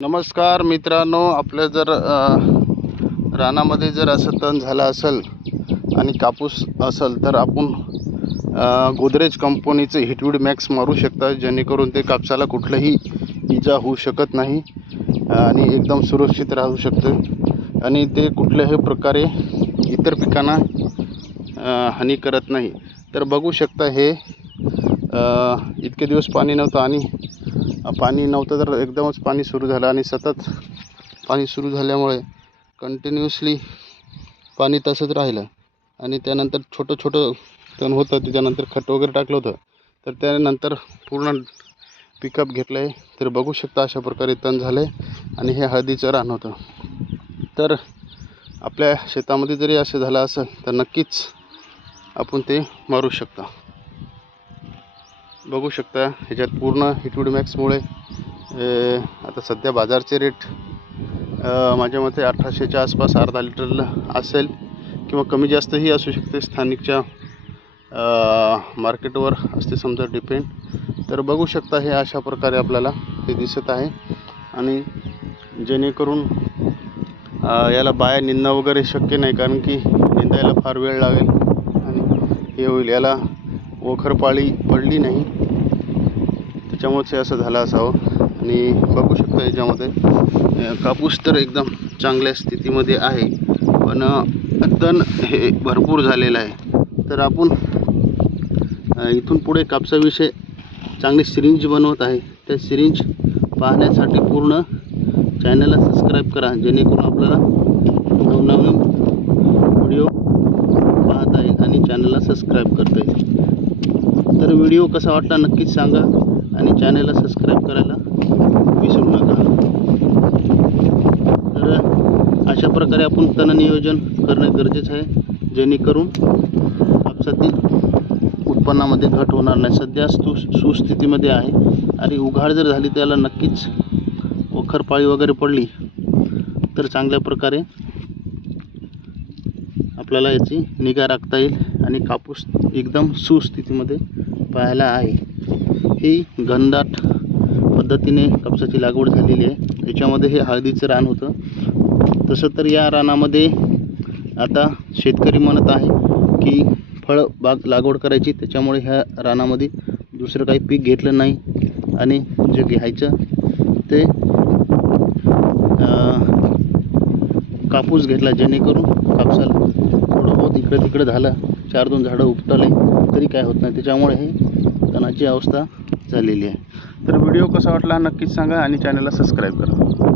नमस्कार मित्रांनो, आपल्या जर रानामध्ये जर असं तण झालं असेल आणि कापूस असेल तर आपण गोदरेज कंपनीचे हिटवीड मॅक्स मारू शकता, जेणेकरून ते कापसाला कुठलीही इजा होऊ शकत नाही आणि एकदम सुरक्षित राहू शकते आणि ते कुठल्याही प्रकारे इतर पिकांना हानी करत नाही. तर बघू शकता, हे इतके दिवस पाणी नव्हतं आणि पाणी नव्हतं तर एकदमच पाणी सुरू झालं आणि सतत पाणी सुरू झाल्यामुळे कंटिन्युअसली पाणी तसंच राहिलं आणि त्यानंतर छोटं छोटं तण होतं. त्याच्यानंतर खत वगैरे टाकलं होतं, तर त्यानंतर पूर्ण पिकअप घेतलं आहे. तर बघू शकता अशा प्रकारे तण झालं आहे आणि हे हळदीचं रान होतं. तर आपल्या शेतामध्ये जरी असं झालं असेल तर नक्कीच आपण ते मारू शकता. बघू शकता ह्याच्यात पूर्ण हिटवीड मॅक्समुळे आता सध्या बाजारचे रेट माझ्या मते 1800च्या आसपास अर्धा लिटरला असेल किंवा कमी जास्तही असू शकते. स्थानिकच्या मार्केटवर असते समजा, डिपेंड. तर बघू शकता हे अशा प्रकारे आपल्याला ते दिसत आहे आणि जेणेकरून याला बाया निंदणं वगैरे शक्य नाही, कारण की निंदायला फार वेळ लागेल आणि हे होईल. याला वखरपाळी पडली नाही, त्याच्यामुळेच हे असं झालं असावं. आणि बघू शकता याच्यामध्ये कापूस तर एकदम चांगल्या स्थितीमध्ये आहे, पण तण हे भरपूर झालेलं आहे. तर आपण इथून पुढे कापसाविषयी चांगली सिरिंज बनवत आहे. त्या सिरिंज पाहण्यासाठी पूर्ण चॅनलला सबस्क्राईब करा, जेणेकरून आपल्याला नवनवीन व्हिडिओ पाहता येईल आणि चॅनलला सबस्क्राईब करता येईल. तर व्हिडिओ कसा वाटला नक्कीच सांगा आणि चॅनलला सबस्क्राईब करायला विसरू नका. तर अशा प्रकारे आपण तण नियोजन करणं गरजेचं आहे, जेणेकरून कापसातील उत्पन्नामध्ये घट होणार नाही. सध्या सुस्थितीमध्ये आहे आणि उघाड जर झाली त्याला नक्कीच वखरपाळी वगैरे पडली तर चांगल्या प्रकारे आपल्याला याची निगा राखता येईल आणि कापूस एकदम सुस्थितीमध्ये पाहायला आहे. ही घनदाट पद्धतीने कापसाची लागवड झालेली आहे. याच्यामध्ये हे हळदीचं रान होतं. तसं तर या रानामध्ये आता शेतकरी म्हणत आहे की फळ बाग लागवड करायची, त्याच्यामुळे ह्या रानामध्ये दुसरं काही पीक घेतलं नाही आणि जे घ्यायचं ते कापूस घेतला, जेणेकरून कापसाला थोडं बहुत इकडे तिकडे झालं, 4-2 झाडं उपटले तरी काय होत नाही. त्याच्यामुळे हे तणाची अवस्था झालेली आहे. तर व्हिडिओ कसा वाटला नक्कीच सांगा आणि चॅनलला सबस्क्राईब करा.